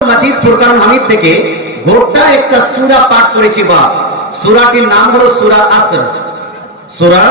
মাজিদ ফুরকানুল হামিদ থেকে গোটা একটা সূরা পাঠ করেছি বা সূরাটির নাম হলো সূরা আসর। সূরা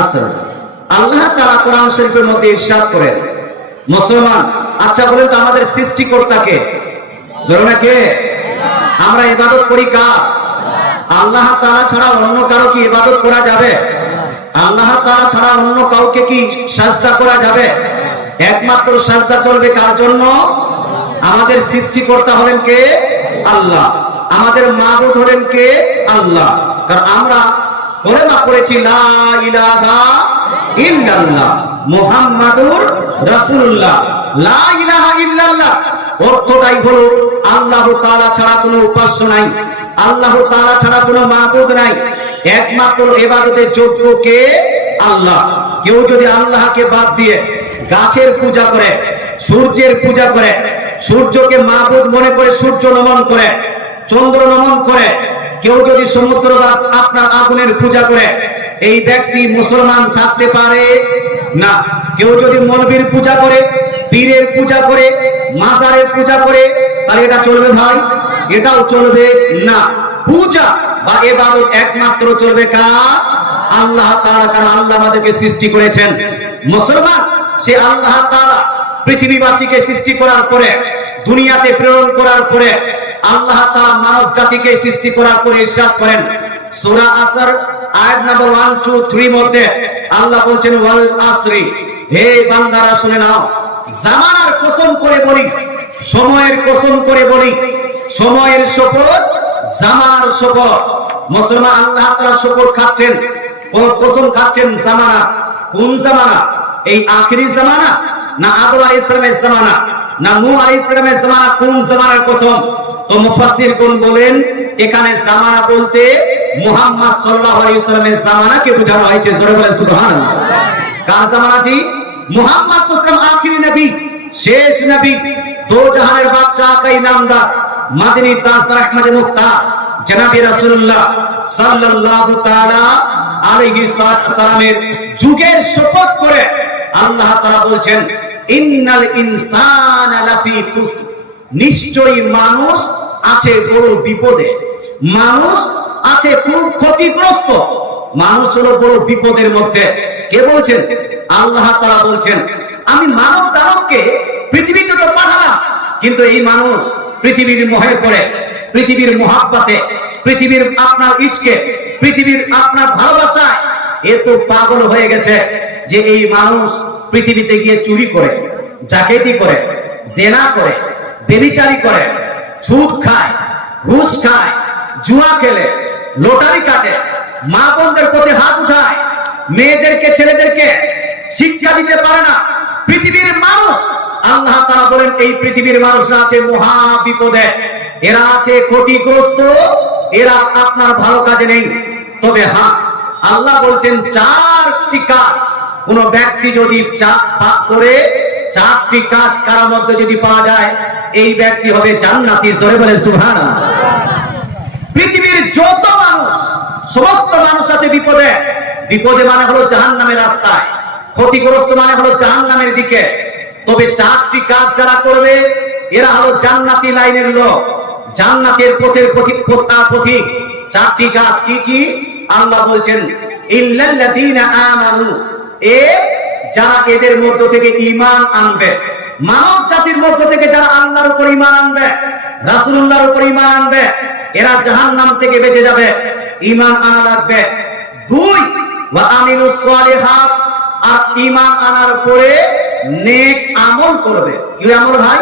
আসর আল্লাহ তাআলা কোরআন শরীফের মধ্যে ইরশাদ করেন, মুসলমান আচ্ছা বলেন তো আমাদের সৃষ্টিকর্তাকে? জোরে না কে? আমরা ইবাদত করি কার? আল্লাহ তাআলা ছাড়া অন্য কারো কি ইবাদত করা যাবে? আল্লাহ তাআলা ছাড়া অন্য কাউকে কি সাজদা করা যাবে? একমাত্র সাজদা চলবে কার জন্য? আমাদের সৃষ্টিকর্তা হলেন কে? আল্লাহ। আমাদের মাবুদ হলেন কে? আল্লাহ। কারণ আমরা কলেমা পড়েছি লা ইলাহা ইল্লাল্লাহ মুহাম্মাদুর রাসূলুল্লাহ। লা ইলাহা ইল্লাল্লাহ অর্থটাই হলো আল্লাহ তাআলা ছাড়া কোনো উপাস্য নাই, আল্লাহ তাআলা ছাড়া কোনো মাবুদ নাই, একমাত্র ইবাদতের যোগ্য কে? আল্লাহ। কেউ যদি আল্লাহকে বাদ দিয়ে গাছের পূজা করে, সূর্যের পূজা করে, সূর্যকে মাবুদ মনে করে সূর্য নমন করে, চন্দ্র নমন করে, কেউ যদি সমুদ্র বা আপনার আগুনের পূজা করে, এই ব্যক্তি মুসলমান থাকতে পারে না। কেউ যদি মৌলবীর পূজা করে, পীরের পূজা করে, মাজারের পূজা করে, তাহলে এটা চলবে ভাই? এটাও চলবে না। পূজা বা ইবাদত একমাত্র চলবে কার? আল্লাহ তাআলা। কারণ আল্লাহ আমাদেরকে সৃষ্টি করেছেন। মুসলমান সে আল্লাহ তাআলা পৃথিবীবাসীকে সৃষ্টি করার পরে, দুনিয়াতে প্রেরণ করার পরে, আল্লাহ তাআলা মানব জাতিকে সৃষ্টি করার পরে ইরশাদ করেন সূরা আসর আয়াত নম্বর 1 2 3 মধ্যে আল্লাহ বলছেন ওয়াল আসরি, হে বান্দারা শুনে নাও, জামানার কসম করে বলি, সময়ের কসম করে বলি, সময়ের শপথ, জামানার শপথ। মুসলমান আল্লাহ তাআলা শপথ খাচ্ছেন, কসম খাচ্ছেন জামানা। কোন জামানা? এই আখিরি জামানা না আদম আলাইহিস সালামের জামানা না নূহ আলাইহিস সালামের জামানা? কোন জামানার কসম? তো মুফাসসিরগণ বলেন এখানে জামানা বলতে মুহাম্মদ সাল্লাল্লাহু আলাইহি ওয়াসাল্লামের জামানাকে বোঝানো হয়েছে। জোরে বলেন সুবহানাল্লাহ। কার জামানা জি? মুহাম্মদ সাল্লাল্লাহু আলাইহি ওয়াসাল্লাম আখিরি নবী, শেষ নবী, দো জাহানের বাদশা, আকাই নামদার, মাদিনী তাজদার, আহমদ মুখতার, জনাবি রাসূলুল্লাহ সাল্লাল্লাহু তাআলা আলাইহি সাল্লামের যুগের শপথ করে আল্লাহ তাআলা বলছেন ইন্নাল ইনসানা লাফি খুসর, নিশ্চয়ই মানুষ আছে বড় বিপদে, মানুষ আছে খুব ক্ষতিগ্রস্ত, মানুষ হলো বড় বিপদের মধ্যে। কে বলছেন? আল্লাহ তাআলা বলছেন আমি মানব দানবকে পৃথিবীতে তো পাঠালাম, কিন্তু এই মানুষ পৃথিবীর মোহে পড়ে, পৃথিবীর মহাব্বতে, পৃথিবীর আপনার ইশকে, পৃথিবীর আপনার ভালোবাসায় এত পাগল হয়ে গেছে যে এই মানুষ পৃথিবীতে গিয়ে চুরি করে, ডাকাতি করে, জেনা করে, ব্যভিচারী করে, সুদ খায়, ঘুষ খায়, জুয়া খেলে, লটারি কাটে, মা বোনদের প্রতি হাত উঠায়, মেয়েদেরকে ছেলেদেরকে শিক্ষা দিতে পারে না। পৃথিবীর মানুষ, আল্লাহ তাআলা বলেন এই পৃথিবীর মানুষরা আছে মহা বিপদে, এরা আছে ক্ষতিগ্রস্ত, এরা আপনার ভালো কাজে নেই। তবে হ্যাঁ, আল্লাহ বলছেন চারটি কাজ কোন ব্যক্তি যদি করে, চারটি কাজ কার মধ্যে যদি পাওয়া যায়, এই ব্যক্তি হবে জান্নাতি। জোরে বলেন সুবহানাল্লাহ। পৃথিবীর যত মানুষ, সমস্ত মানুষ আছে বিপদে। বিপদে মানে হলো জাহান্নামের রাস্তায়, ক্ষতিগ্রস্ত মানে হলো জাহান্নামের দিকে। তবে চারটি কাজ যারা করবে এরা হলো জান্নাতি লাইনের লোক, জান্নাতের পথের পথিক। চারটি কাজ কি কি? আল্লাহ বলছেন ইল্লাল্লাযীনা আমানু, যারা এদের মধ্য থেকে ঈমান আনবে, মানব জাতির মধ্য থেকে যারা আল্লাহর উপর ঈমান আনবে, রাসূলুল্লাহর উপর ঈমান আনবে, এরা জাহান্নাম থেকে বেঁচে যাবে। ঈমান আনা লাগবে। 2 ওয়া আমিলুস সালিহাত, আর ঈমান আনার পরে নেক আমল করবে। কি আমল ভাই?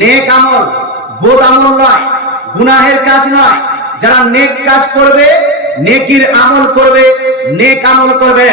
নেক আমল, বদ আমল নয়, গুনাহের কাজ নয়। যারা নেক কাজ করবে, নেকির আমল করবে, নেক আমল করবে।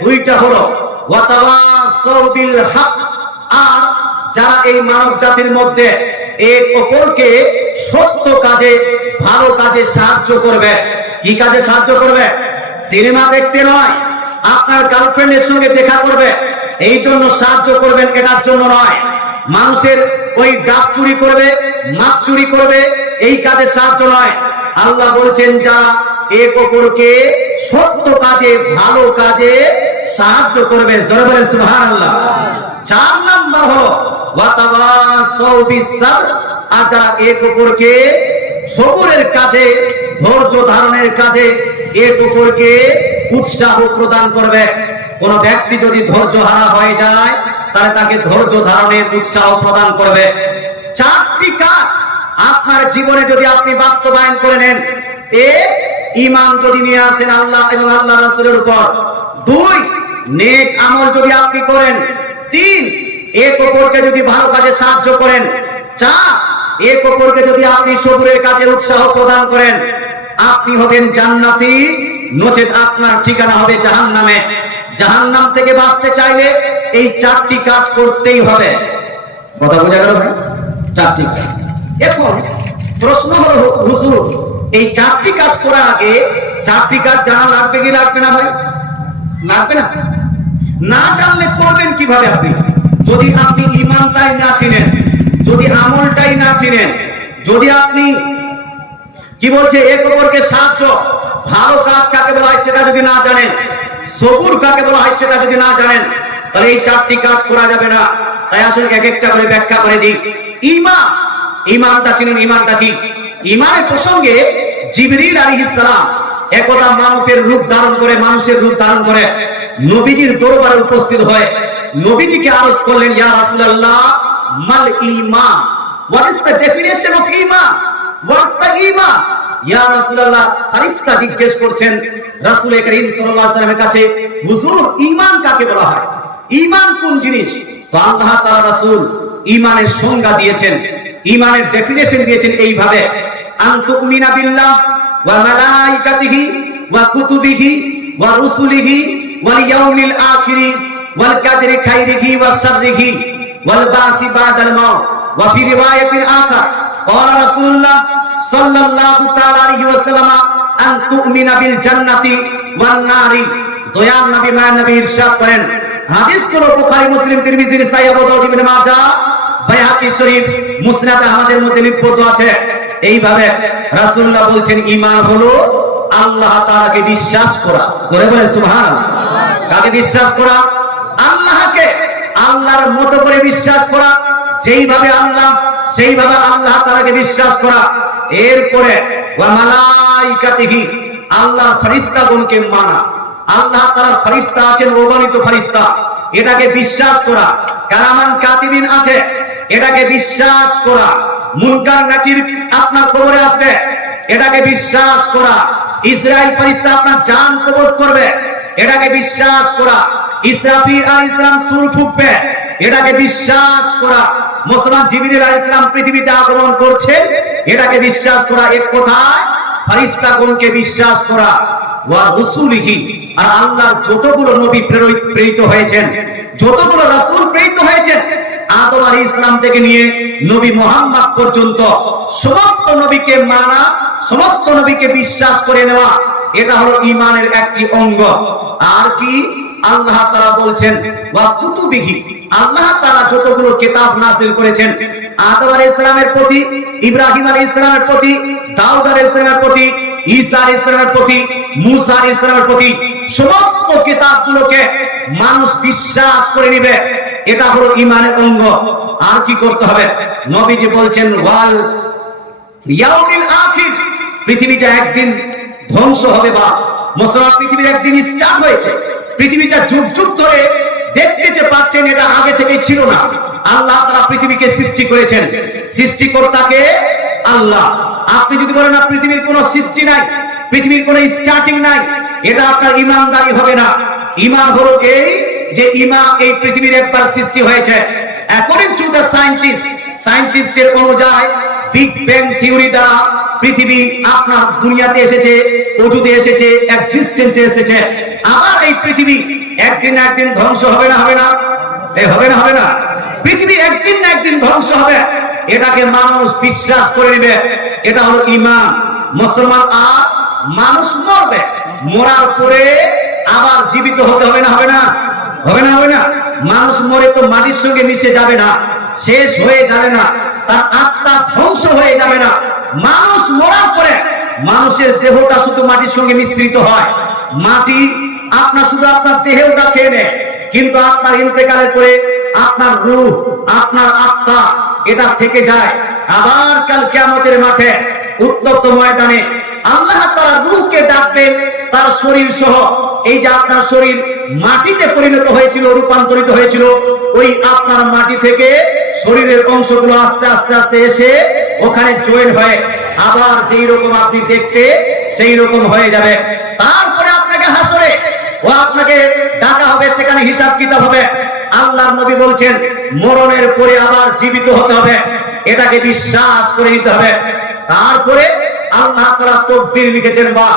2টা হলো ওয়া তাওয়াসাউ বিল হক, আর যারা এই মানব জাতির মধ্যে এক অপরকে সত্য কাজে, ভালো কাজে সাহায্য করবে। কি কাজে সাহায্য করবে? সিনেমা দেখতে নয়, আপনার গার্লফ্রেন্ডের সঙ্গে দেখা করবে এই জন্য সাহায্য করবেন, এটার জন্য নয়। মানুষের ওই ডাব চুরি করবে, মাছ চুরি করবে, এই কাজে সাহায্য নয়। আল্লাহ বলছেন যারা এক অপরকে সত্য কাজে, ভালো কাজে সাহায্য করবে। জোরে বলেন সুবহানাল্লাহ। 4 নাম্বার হলো ওয়া তাওয়াসাউ বিস সাবর, আর যারা এক অপরকে সবরের কাজে, ধৈর্য ধারণের কাজে এক অপরকে উৎসাহ প্রদান করবে। কোন ব্যক্তি যদি ধৈর্য হারা হয়ে যায় তাহলে তাকে ধৈর্য ধারণের উৎসাহ প্রদান করবে। চারটি কাজ আপনার জীবনে যদি আপনি বাস্তবায়ন করে নেন, এক, ঈমান যদি নিয়ে আসেন আল্লাহ এবং আল্লাহ রাসূলের উপর, দুই, নেক আমল যদি আপনি করেন, তিন, এক অপরকে যদি ভালো কাজে সাহায্য করেন, চার, এক অপরকে যদি আপনি সবরের কাজে উৎসাহ প্রদান করেন, আপনি হবেন জান্নাতি, নচেত আপনার ঠিকানা হবে জাহান্নামে। জাহান্নাম থেকে বাঁচতে চাইলে এই চারটি কাজ করতেই হবে। কথা বোঝা গেল ভাই? চারটি কাজ। এখন প্রশ্ন হলো, হুজুর এই চারটি কাজ করার আগে চারটি কাজ জানা লাগবে কি লাগবে না ভাই? লাগবে না? না জানলে করবেন কিভাবে আপনি? যদি আপনি ঈমানটাই না চিনেন, যদি আমলটাই না চিনেন, যদি আপনি কি বলছে এক অপরকে সাহায্য, ভালো কাজ কাকে বলা হয় সেটা যদি না জানেন, সবুর কাকে বলা হয় সেটা যদি না জানেন, তাহলে এই চারটি কাজ করা যাবে না। তাই আসলে এক একটা করে ব্যাখ্যা করে দিই। ঈমান, ঈমানটা চিনুন। ঈমানটা কি? ঈমানের প্রসঙ্গে জিবরিল আলাইহিস সালাম একদা মানবের রূপ ধারণ করে, মানুষের রূপ ধারণ করে নবীজির দরবারে উপস্থিত হয়। নবীজিকে আরজ করলেন, ইয়া রাসূলুল্লাহ, মাল ঈমান? What is the definition of iman? What's the ঈমান? ইয়া রাসূলুল্লাহ, ফেরেশতা জিজ্ঞেস করছেন রাসূল করিম সাল্লাল্লাহু আলাইহি ওয়াসাল্লামের কাছে, হুজুর ঈমান কাকে বলা হয়? ঈমান কোন জিনিস? তো আল্লাহ তাআলা রাসূল ঈমানের সংজ্ঞা দিয়েছেন, ঈমানের ডেফিনিশন দিয়েছেন এইভাবে, আন তুমিনা বিল্লাহ ওয়া মালাইকাতিহি ওয়া কুতুবিহি ওয়া রুসুলিহি ওয়াল ইয়াউমিল আখির ওয়াল কাদরি খাইরিহি ওয়া শাররিহি ওয়াল বাসি বাদাল মাউত। ওয়া ফি রিওয়ায়াতিন আখার ক্বালা রাসূলুল্লাহ সাল্লাল্লাহু তাআলা আলাইহি ওয়াসাল্লাম, আন তুমিনা বিল জান্নাতি ওয়ান নারি। দয়াল নবী মায়া নবী ইরশাদ করেন, হাদিসগুলো বুখারী, মুসলিম, তিরমিজি, নাসাঈ, আবু দাউদ, ইবনে মাজাহ, বাইহাকী শরীফ, মুসনাদ আহমদের মধ্যে লিপিবদ্ধ আছে। এইভাবে রাসূলুল্লাহ বলছেন ঈমান হলো আল্লাহ তাআলাকে বিশ্বাস করা। জোরে বলেন সুবহানাল্লাহ। কাকে বিশ্বাস করা? আল্লাহকে। আল্লাহর মতো করে বিশ্বাস করা, যেইভাবে আল্লাহ সেইভাবে আল্লাহ তাআলাকে বিশ্বাস করা। এরপরে ওয়া মালাইকাতিহি, আল্লাহর ফেরেশতাগণকে মানা। আল্লাহ তাআলার ফেরেশতা আছেন অগণিত ফেরেশতা, এটাকে বিশ্বাস করা। কারামান কাতিবিন আছে, এটাকে বিশ্বাস করা। মুনকার নাকির আপনার কবরে আসবে, এটাকে বিশ্বাস করা। ইসরাইল ফেরেশতা আপনার জান কবজ করবে, এটাকে বিশ্বাস করা। ইসরাফিল আলাইহিস সালাম সূর ফুঁকবে, এটাকে বিশ্বাস করা। মুসলমান জিবরিল আলাইহিস সালাম পৃথিবীতে আগমন করছে, এটাকে বিশ্বাস করা। এক কথায় ফেরেশতাগণকে বিশ্বাস করা। ওয়া রাসূলিহি, আর আল্লাহর যতগুলো নবী প্রেরিত হয়েছেন, যতগুলো রাসূল প্রেরিত হয়েছেন, আদম আলাইহিস সালাম থেকে নিয়ে নবী মুহাম্মদ পর্যন্ত সমস্ত নবীকে মানা, সমস্ত নবীকে বিশ্বাস করে নেওয়া, এটা হলো ঈমানের একটি অঙ্গ। আর কি? আল্লাহ তাআলা বলছেন ওয়া কুতুবিহি, আল্লাহ তাআলা যতগুলো কিতাব নাযিল করেছেন আদম আলাইহিস সালামের প্রতি, ইব্রাহিম আলাইহিস সালামের প্রতি, দাউদ আলাইহিস সালামের প্রতি, ঈসা আলাইহিস সালামের প্রতি, মুসা আলাইহিস সালামের প্রতি, সমস্ত কিতাবগুলোকে মানুষ বিশ্বাস করে নেবে, এটা হলো ঈমানের অঙ্গ। আর কি করতে হবে? নবীজি বলছেন ওয়াল ইয়াউমিল আখির, পৃথিবীটা একদিন ধ্বংস হবে। বা মুসলমান পৃথিবীর একদিন স্টার্ট হয়েছে, পৃথিবীটা যুগ যুগ ধরে দেখতে যে পাচ্ছেন, এটা আগে থেকেই ছিল না। আল্লাহ তাআলা পৃথিবীকে সৃষ্টি করেছেন, সৃষ্টিকর্তাকে আল্লাহ। আপনি যদি বলেন না পৃথিবীর কোনো সৃষ্টি নাই, পৃথিবীর কোনো স্টার্টিং নাই, এটা আপনার ঈমানদারি হবে না। ঈমান হলো এই যে এই পৃথিবীর একবার সৃষ্টি হয়েছে। অ্যাকর্ডিং টু দ্য সায়েন্টিস্টের অনুযায়ী বিগ ব্যাং থিওরি দ্বারা পৃথিবী আপনার দুনিয়াতে এসেছে, ওজুদে এসেছে, এক্সিস্টেন্সে এসেছে। আবার এই পৃথিবী একদিন না একদিন ধ্বংস হবে না? হবে না? হবে না? হবে না? পৃথিবী একদিন না একদিন ধ্বংস হবে, এটাকে মানুষ বিশ্বাস করে নেবে, এটা হলো ঈমান। মুসলমান আর মানুষ মরবে, মরার পরে আবার জীবিত হতে হবে না? হবে না? হবে না? হবে না? মানুষ মরে তো মাটির সঙ্গে মিশে যাবে না, শেষ হয়ে যাবে না, তার আত্মা ধ্বংস হয়ে যাবে না। মানুষ মরার পরে মানুষের দেহটা শুধু মাটির সঙ্গে মিশ্রিত হয়, মাটি আপনার শুধু আপনার দেহটা খেয়ে নেয়, কিন্তু আপনার ইন্তেকালের পরে আপনার রূহ, আপনার আত্মা এটা থেকে যায়। আবার কাল কিয়ামতের মাঠে উত্তপ্ত ময়দানে আল্লাহ তাআলা রূহকে ডাকবেন তার শরীর সহ। এই যে আপনার শরীর মাটিতে পরিণত হয়েছিল, রূপান্তরিত হয়েছিল, ওই আপনার মাটি থেকে শরীরের অংশগুলো আস্তে আস্তে আস্তে এসে ওখানে জয়েন হয়ে আবার যেই রকম আপনি দেখতে সেই রকম হয়ে যাবে। তারপরে আপনাকে হাসরে ও আপনাকে ডাকা হবে, সেখানে হিসাব কিতাব হবে। আল্লাহর নবী বলছেন মরণের পরে আবার জীবিত হতে হবে, এটাকে বিশ্বাস করে নিতে হবে। তারপরে আল্লাহ তাআলা তাকদীর লিখেছেন বা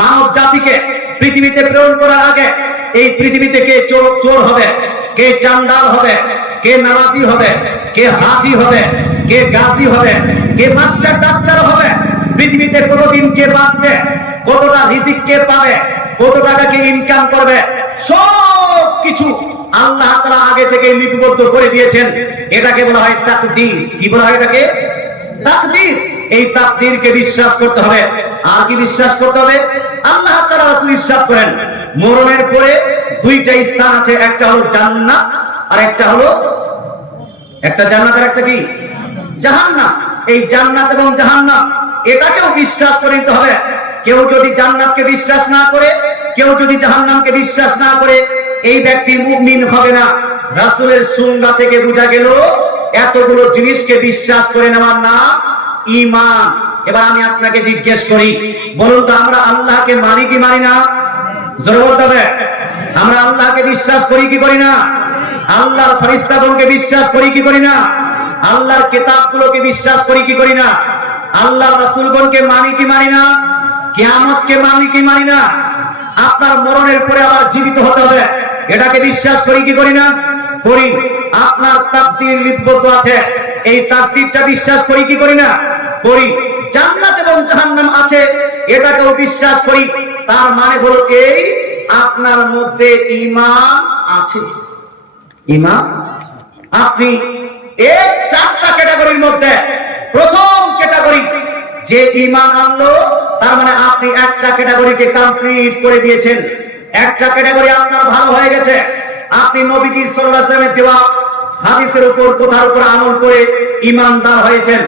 মানব জাতিকে পৃথিবীতে প্রেরণ করার আগে এই পৃথিবীতে কে চোর হবে, কে চান্ডাল হবে, কে নামাজি হবে, কে হাজি হবে, কে গাজী হবে, কে মাস্টার ডাক্তার হবে, পৃথিবীতে কতদিন কে বাঁচবে, কতটা রিজিক কে পাবে, কত টাকা কে ইনকাম করবে, সব কিছু আল্লাহ তাআলা আগে থেকে লিপিবদ্ধ করে দিয়েছেন। এটাকে বলা হয় তাকদীর। কি বলা হয় এটাকে? তাকদীর। এই তাকদীরকে বিশ্বাস করতে হবে। আর কি বিশ্বাস করতে হবে? আল্লাহ তাআলা রাসূল ইরশাদ করেন মরণের পরে দুইটা স্থান আছে, একটা হলো জান্নাত আর একটা হলো জান্নাত আর একটা কি জাহান্নাম। এই জান্নাত এবং জাহান্নাম এটাকেও বিশ্বাস করে নিতে হবে। কেউ যদি জান্নাতকে বিশ্বাস না করে, কেউ যদি জাহান্নামকে বিশ্বাস না করে, এই ব্যক্তি মুমিন হবে না। রাসূলের সুন্নাহ থেকে বোঝা গেল এতগুলো জিনিসকে বিশ্বাস করে নেওয়ার নাম ঈমান। এবার আমি আপনাকে জিজ্ঞেস করি, বলুন তো আমরা আল্লাহকে মানি কি মানি না? জোরে বলতে হবে। আমরা আল্লাহকে বিশ্বাস করি কি করি না? আল্লাহর ফেরেশতাগণকে বিশ্বাস করি কি করি না? আল্লাহর কিতাবগুলোকে বিশ্বাস করি কি করি না? আল্লাহর রাসূলগণকে মানি কি মানি না? কিয়ামতকে মানি কি মানি না? আপনার মরণের পরে আবার জীবিত হতে হবে, এটাকে বিশ্বাস করি কি করি না? করি। আপনার তাকদীর লিপিবদ্ধ আছে, এই তাকদীরটা বিশ্বাস করি কি করি না? করি। জান্নাত এবং জাহান্নাম আছে, এটাকেও বিশ্বাস করি। তার মানে হলো এই আপনার মধ্যে ঈমান আছে। ঈমান আপনি এই চারটা ক্যাটাগরির মধ্যে প্রথম ক্যাটাগরি যে ঈমান আনলো, তার মানে আপনি একটা ক্যাটাগরিকে কমপ্লিট করে দিয়েছেন। একটা ক্যাটাগরি আপনার ভালো হয়ে গেছে। আপনি নবীজি সাল্লাল্লাহু আলাইহি ওয়াসাল্লামের দেওয়া হাদিসের উপর, কথার উপর আমল করে ঈমানদার হয়েছেন।